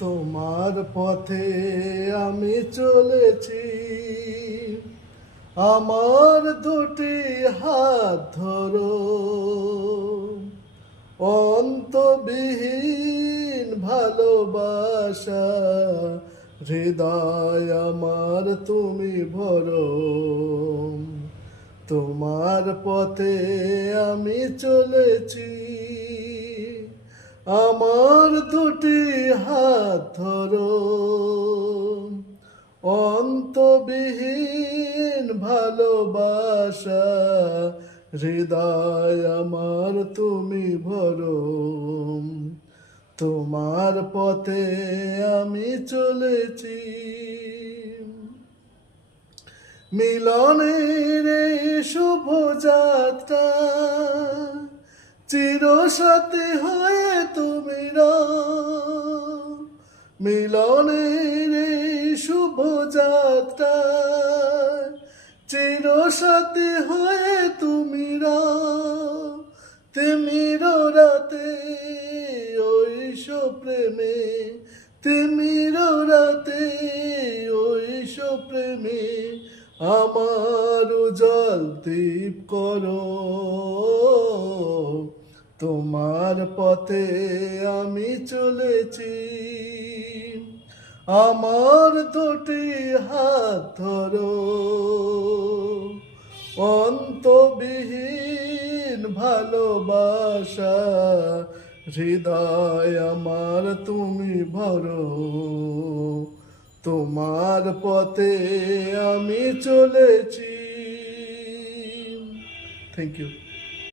তোমার পথে আমি চলেছি, আমার দুটি হাত ধরো। অন্তবিহীন ভালোবাসা হৃদয় আমার তুমি ভরো। তোমার পথে আমি চলেছি, আমার দুটি হাত ধরো। অন্তবিহীন ভালোবাসা হৃদয় আমার তুমি ভরো। তোমার পথে আমি চলেছি, মিলনের এই শুভ যাত্রা চিরসাথী হয়ে তুমি রও। মিলনের এই শুভ যাত্রা চিরসাথী হয়ে তুমি রও। তিমির রাতে ঐশ প্রেমে, তিমির রাতে ঐশ প্রেমে আমার উজ্জ্বল দীপ করো। তোমার পথে আমি চলেছি, আমার দুটি হাত ধরো। অন্তবিহীন ভালোবাসা হৃদয় আমার তুমি ভরো। তোমার পথে আমি চলেছি। Thank you.